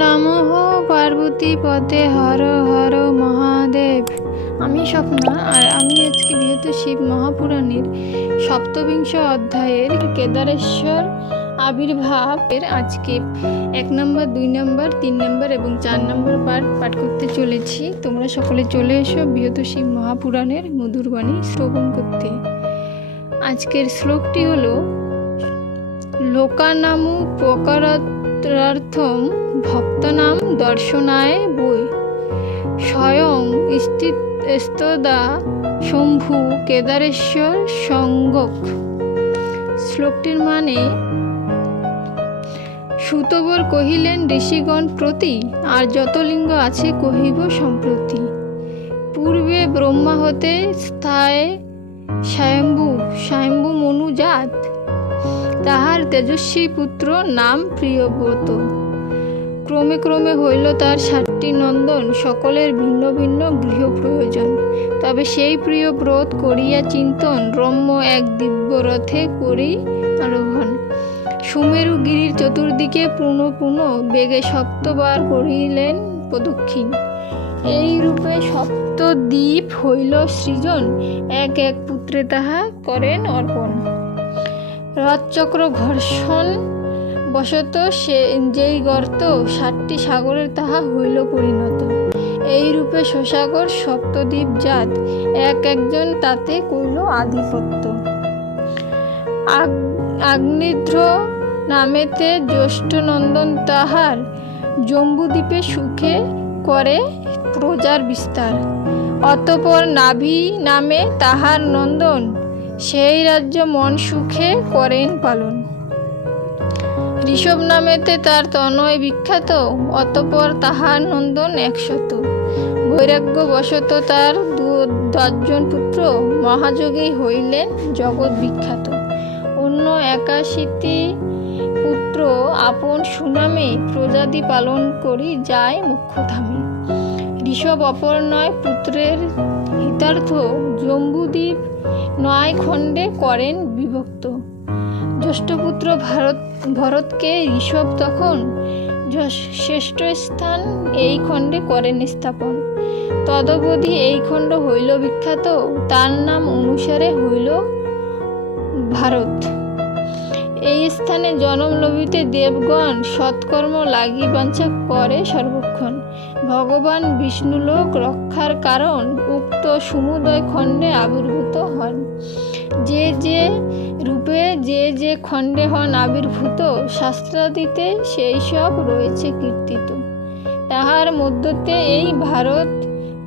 নমঃ পার্বতী পতে হর হর মহাদেব। আমি স্বপ্না, আর আমি আজকে বৃহৎ শিব মহাপুরাণের সপ্তবিংশ অধ্যায়ের কেদারেশ্বর আবির্ভাবের আজকে 1 নম্বর, 2 নম্বর, 3 নম্বর এবং 4 নম্বর পাঠ করতে চলেছি। তোমরা সকলে চলে এসো বৃহৎ শিব মহাপুরাণের মধুর বাণী শ্রবণ করতে। আজকের শ্লোকটি হলো লোকানামু প্রকারার্থম ভক্তনাম দর্শনায় বৈ স্বয়ং স্তদা শম্ভু কেদারেশ্বর সঙ্গক। শ্লোকটির মানে, সুতবর কহিলেন ঋষিগণ প্রতি, আর যত লিঙ্গ আছে কহিব সম্প্রতি। পূর্বে ব্রহ্মা হতে স্থায় স্বয়ম্ভু মনুজাত, তাহার তেজস্বী পুত্র নাম প্রিয়ব্রত। ক্রমে ক্রমে হইল তার 7টি নন্দন, সকলের ভিন্ন ভিন্ন গৃহ প্রয়োজন। তবে সেই প্রিয়ব্রত করিয়া চিন্তন, রম্য এক দিব্য রথে করি আরোহণ। সুমেরু গিরির চতুর্দিকে পুনঃ বেগে সপ্তবার করিলেন প্রদক্ষিণ। এই রূপে সপ্তদ্বীপ হইল সৃজন, এক এক পুত্রে তাহা করেন অর্পণ। রথচক্র ঘর্ষণ বশত যেই গর্ত, 7টি সাগরের তাহা হইল পরিণত। এই রূপে সোসাগর সপ্তদ্বীপ জাত, এক একজন তাতে কইল আধিপত্য। আগ্নিধ্র নামেতে জ্যেষ্ঠ নন্দন তাহার, জম্বুদ্বীপে সুখে করে প্রজার বিস্তার। অতঃপর নাভি নামে তাহার নন্দন, সেই রাজ্য মন সুখে করেন পালন। ঋষভ নামেতে তার তনয় বিখ্যাত, অতঃপর তাহার নন্দন 100। বৈরাগ্য বশত তার 10 জন পুত্র, মহাযোগী হইলেন জগৎ বিখ্যাত। অন্য 81টি পুত্র আপন সুনামে প্রজাদি পালন করি যায় মুখ্যধামে। ঋষভ অপর 9 পুত্রের হিতার্থ, জম্বুদ্বীপ 9 খণ্ডে করেন বিভক্ত। জ্যেষ্ঠপুত্র ভরতকে ঋষভ তখন শ্রেষ্ঠ স্থান এই খণ্ডে করেন স্থাপন। তদবধি এই খণ্ড হইল বিখ্যাত, তার নাম অনুসারে হইল ভারত। এই স্থানে জনম লভিতে দেবগণ সৎকর্ম লাগি বাঞ্ছা করে সর্বক্ষণ। ভগবান বিষ্ণুলোক রক্ষার কারণ উক্ত সমুদয় খণ্ডে আবির্ভূত হন। যে যে রূপে যে যে খণ্ডে হন আবির্ভূত, শাস্ত্রাদিতে সেই সব রয়েছে কীর্তিত। তাহার মধ্যতে এই ভারত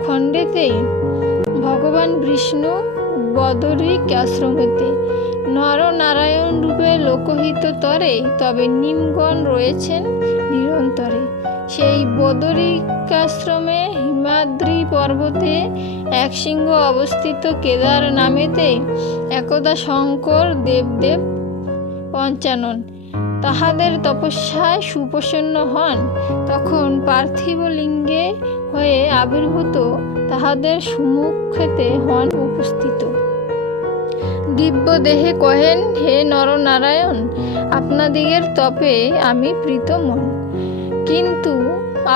খণ্ডেতেই ভগবান বিষ্ণু বদরিক আশ্রমেতে নরনারায়ণ রূপে লোকহিত তরে, তবে নিমগণ রয়েছেন নিরন্তরে। সেই বদরিকাশ্রমে হিমাদ্রি পর্বতে এক সিংহ অবস্থিত কেদার নামেতে একদা শঙ্কর দেবদেব পঞ্চানন তাহাদের তপস্যায় সুপ্রসন্ন হন। তখন পার্থিব লিঙ্গে হয়ে আবির্ভূত তাহাদের সম্মুখেতে হন উপস্থিত। দিব্য দেহে কহেন, হে নরনারায়ণ, আপনাদিগের তপে আমি প্রীত মন। কিন্তু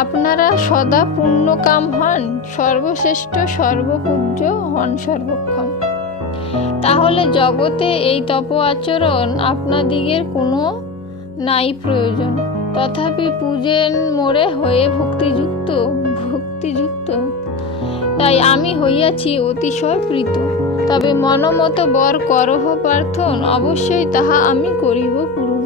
আপনারা সদা পুণ্যকাম হন, সর্বশ্রেষ্ঠ সর্বপূজ্য হন সর্বক্ষণ। তাহলে জগতে এই তপ আচরণ আপনাদিগের কোনো নাই প্রয়োজন। তথাপি পূজেন মোরে হয়ে ভক্তিযুক্ত, তাই আমি হইয়াছি অতিশয় প্রীত। তবে মনমত বর করহ প্রার্থন, অবশ্যই তাহা আমি করিব পূরণ।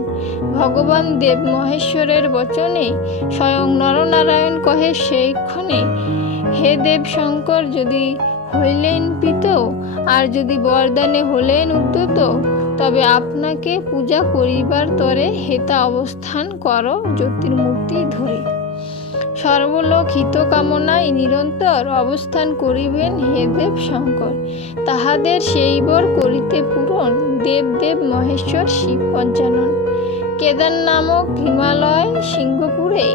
ভগবান দেব মহেশ্বরের বচনে স্বয়ং নরনারায়ণ কহে সেইক্ষণে, হে দেব শঙ্কর, যদি হইলেন প্রীত আর যদি বরদানে হলেন উদ্যত, তবে আপনাকে পূজা করিবার তরে হেতা অবস্থান কর জ্যোতির্মূর্তি ধরে। সর্বলোক হিত কামনায় নিরন্তর অবস্থান করিবেন হে দেব শঙ্কর। তাহাদের সেই বর করিতে পূরণ, দেব মহেশ্বর শিব পঞ্চানন। কেদার নামক হিমালয় সিংহপুরে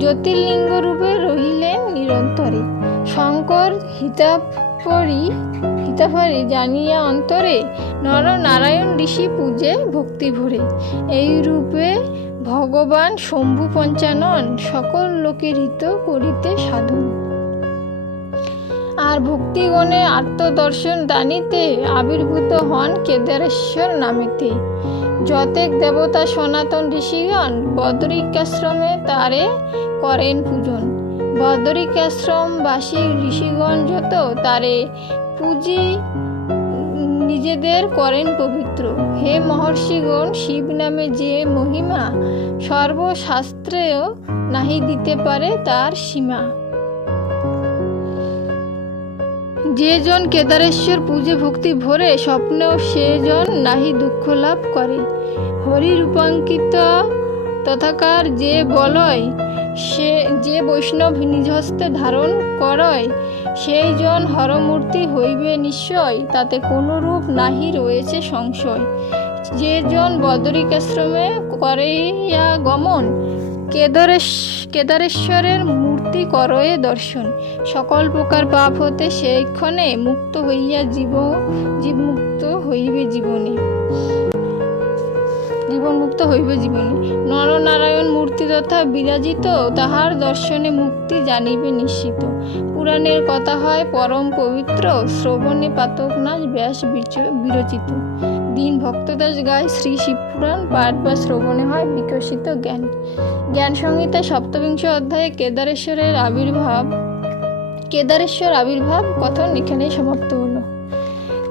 জ্যোতির্লিঙ্গ রূপে রহিলেন নিরন্তরে। শঙ্কর হিতাফারি জানিয়া অন্তরে, নর নারায়ণ ঋষি পূজে ভক্তি ভরে। এই রূপে ভগবান শম্ভু পঞ্চানন, সকল লোকের হিত করিতে সাধন। আর ভক্তিগণে আত্মদর্শন দানিতে আবির্ভূত হন কেদারেশ্বর নামেতে। যতেক দেবতা সনাতন ঋষিগণ বদরিকাশ্রমে তারে করেন পূজন। বদরিকাশ্রমবাসী ঋষিগণ যত তারে পূজি নিজেদের করেন পবিত্র। হে মহর্ষিগণ, শিব নামে যে মহিমা সর্বশাস্ত্রেও নাহি দিতে পারে তার সীমা। যে জন কেদারেশ্বর পূজে ভক্তি ভরে, স্বপ্নেও সে জন নাহি দুঃখ লাভ করে। হরি রূপাঙ্কিত তথাকার যে বলয়, সে যে বৈষ্ণব নিজ হস্তে ধারণ করয়, সেই জন হরমূর্তি হইবে নিশ্চয়, তাতে কোনো রূপ নাহি রয়েছে সংশয়। যে জন বদরিকাশ্রমে করিয়া গমন, কেদারেশ্বরের মূর্তি করয়ে দর্শন, সকল প্রকার পাপ হতে সেই ক্ষণে মুক্ত হইয়া জীবমুক্ত হইবে জীবনে। জীবনমুক্ত হইবে জীবনে। নরনারায়ণ মূর্তি তথা বিরাজিত, তাহার দর্শনে মুক্তি জানিবে নিশ্চিত। পুরাণের কথা হয় পরম পবিত্র, শ্রবণে পাতক নাশ ব্যাস বিরচিত। দিন ভক্তদাস গায় শ্রী শিবপুরাণ, পাঠ বা শ্রবণে হয় বিকশিত জ্ঞান। জ্ঞান সংহিতা সপ্তবিংশ অধ্যায়ে কেদারেশ্বর আবির্ভাব কথন এখানেই সমাপ্ত হলো।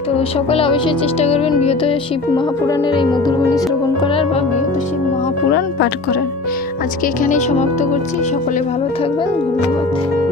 তো সকলে অবশ্যই চেষ্টা করবেন বৃহৎ শিব মহাপুরাণের এই মধুরবাণী শ্রবণ করার বা বৃহৎ শিব মহাপুরাণ পাঠ করার। আজকে এখানেই সমাপ্ত করছি। সকলে ভালো থাকবেন। ধন্যবাদ।